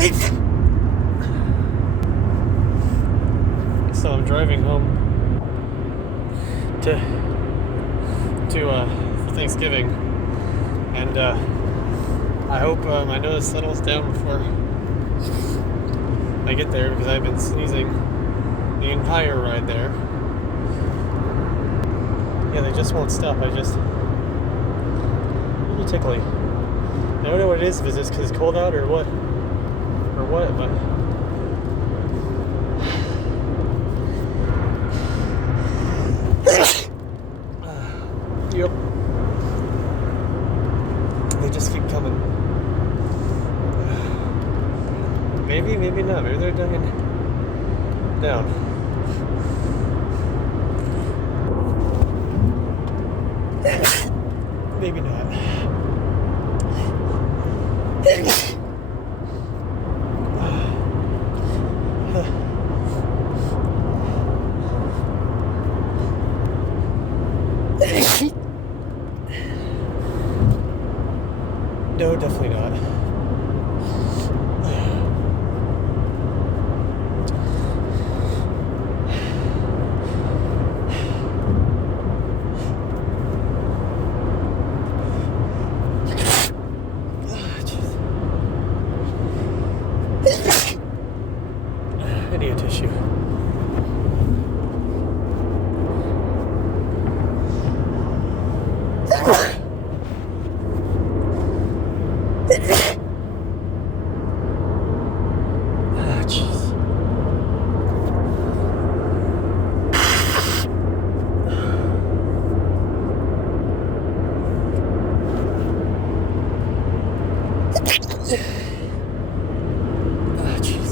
So I'm driving home to for Thanksgiving, and I hope my nose settles down before I get there, because I've been sneezing the entire ride there. Yeah, they just won't stop. A little tickly. I don't know what it is, if it's just because it's cold out or what, but yep. They just keep coming. Maybe not. Maybe they're dying down. Maybe not. No, definitely not. I need a tissue. Jeez. Jeez.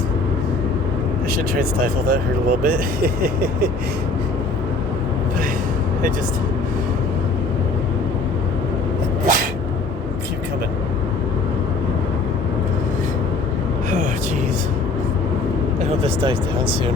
I should try and stifle that. Hurt a little bit. I just keep coming. Oh, jeez. I hope this dies down soon.